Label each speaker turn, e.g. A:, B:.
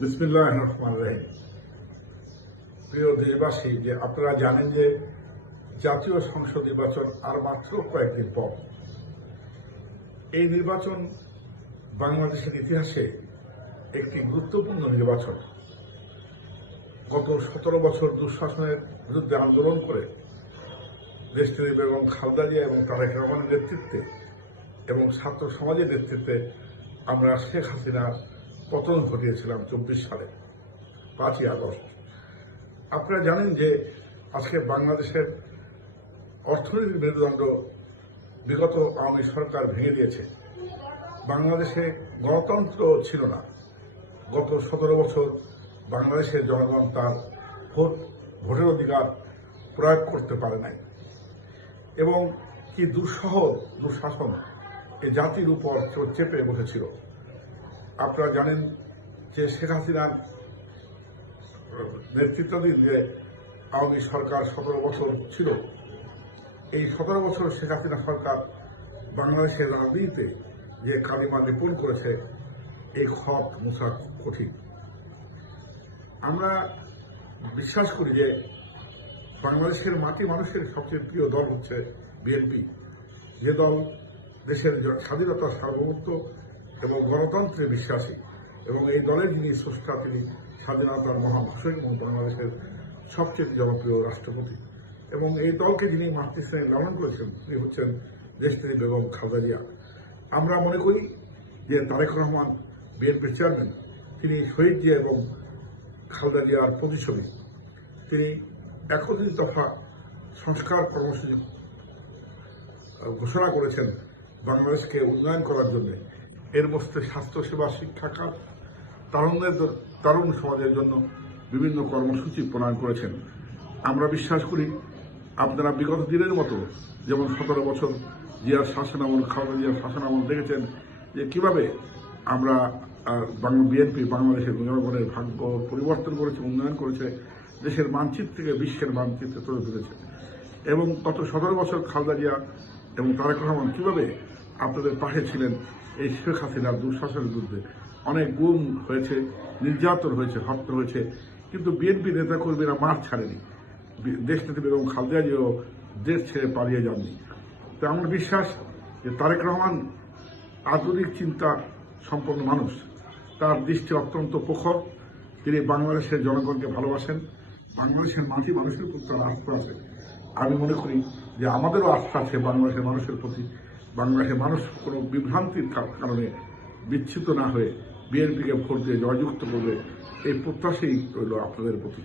A: বিসমিল্লাহ রহমান রহিম। প্রিয় দেশবাসী, যে আপনারা জানেন যে জাতীয় সংসদ নির্বাচন আর মাত্র কয়েকদিন পর। এই নির্বাচন বাংলাদেশের ইতিহাসে একটি গুরুত্বপূর্ণ নির্বাচন। গত সতেরো বছর দুঃশাসনের বিরুদ্ধে আন্দোলন করে দেশটির বেগম খালদা জিয়া এবং তারেক রহমানের নেতৃত্বে এবং ছাত্র সমাজের নেতৃত্বে আমরা শেখ হাসিনার পতন ঘটিয়েছিলাম চব্বিশ সালে, পাঁচই আগস্ট। আপনারা জানেন যে আজকে বাংলাদেশের অর্থনৈতিক মেরুদণ্ড বিগত আওয়ামী সরকার ভেঙে দিয়েছে। বাংলাদেশে গণতন্ত্র ছিল না। গত সতেরো বছর বাংলাদেশের জনগণ তার ভোট, ভোটের অধিকার প্রয়োগ করতে পারে নাই। এবং কি দুঃসহ, দুঃশাসন এ জাতির উপর চেপে বসেছিল। আপনারা জানেন যে শেখ হাসিনার নেতৃত্বাধীন যে আওয়ামী সরকার সতেরো বছর ছিল, এই সতেরো বছর শেখ হাসিনা সরকার বাংলাদেশের রাজনীতিতে যে কালিমা নিপুণ করেছে, এই খত মুসা কঠিন। আমরা বিশ্বাস করি যে বাংলাদেশের মাটি মানুষের সবচেয়ে প্রিয় দল হচ্ছে বিএনপি। যে দল দেশের স্বাধীনতা সার্বভৌমত্ব এবং গণতন্ত্রে বিশ্বাসী। এবং এই দলের যিনি স্রষ্টা, তিনি স্বাধীনতার মহাভাষক এবং বাংলাদেশের সবচেয়ে জনপ্রিয় রাষ্ট্রপতি। এবং এই দলকে যিনি মাতৃস্নেহে লালন করেছেন, তিনি হচ্ছেন দেশটির বেগম খালেদা জিয়া। আমরা মনে করি যে তারেক রহমান বিএনপির চেয়ারম্যান, তিনি শহীদ জিয়া এবং খালেদা জিয়ার তিনি একত্রিশ দফা সংস্কার কর্মসূচি ঘোষণা করেছেন বাংলাদেশকে উন্নয়ন করার জন্য। এর মধ্যে স্বাস্থ্যসেবা, শিক্ষা খাত তারুণদের তারুণ সমাজের জন্য বিভিন্ন কর্মসূচি প্রণয়ন করেছেন। আমরা বিশ্বাস করি আপনারা বিগত দিনের মতো যেমন সতেরো বছর জিয়ার শাসনামল খালেদা জিয়ার শাসনামল দেখেছেন যে কীভাবে আমরা বিএনপি বাংলাদেশের জনগণের ভাগ্য পরিবর্তন করেছে, উন্নয়ন করেছে, দেশের মানচিত্র থেকে বিশ্বের মানচিত্রে তুলে ধরেছে। এবং গত সতেরো বছর খালেদা জিয়া এবং তারেক রহমান কীভাবে আপনাদের পাশে ছিলেন এই শেখ হাসিনার দুঃশাসনের বিরুদ্ধে। অনেক গুম হয়েছে, নির্যাতন হয়েছে, হত্যা হয়েছে, কিন্তু বিএনপি নেতাকর্মীরা মাঠ ছাড়েনি। দেশ নেতা বেগম খালেদা জিয়াও দেশ ছেড়ে পালিয়ে যাননি। তো আমার বিশ্বাস যে তারেক রহমান আধুনিক চিন্তা সম্পন্ন মানুষ। তার দৃষ্টি অত্যন্ত প্রখর। তিনি বাংলাদেশের জনগণকে ভালোবাসেন। বাংলাদেশের মাটি মানুষের প্রতি তার আস্থা আছে। আমি মনে করি যে আমাদেরও আস্থা আছে বাংলাদেশের মানুষের প্রতি। বাংলাদেশের মানুষ কোনো বিভ্রান্তির কারণে বিচ্ছিত না হয়ে বিএনপিকে ভোট দিয়ে জয়যুক্ত করবে, এই প্রত্যাশাই রইল আপনাদের প্রতি।